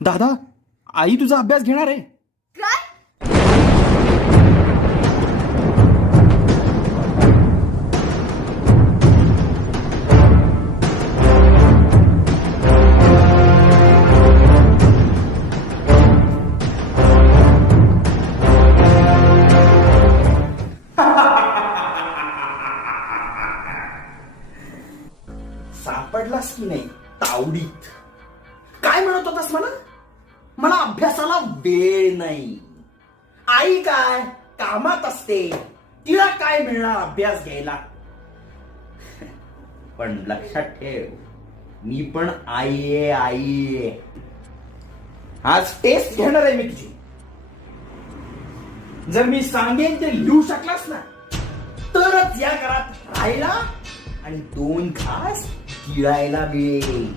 दादा, आई तुझा अभ्यास घेणार आहे. काय? सापडलास की नाही तावडीत? काय म्हणत होतास मला? मला अभ्यासाला वेळ नाही. आई काय कामात असते, तिला काय मिळणार अभ्यास घ्यायला? पण लक्षात ठेव, मी पण आई आहे, आई आहे. आज टेस्ट घेणार आहे मी तुझी. जर मी सांगेन ते लिहू शकलास ना, तरच या घरात राहायला आणि 2 घास गिळायला मिळेल.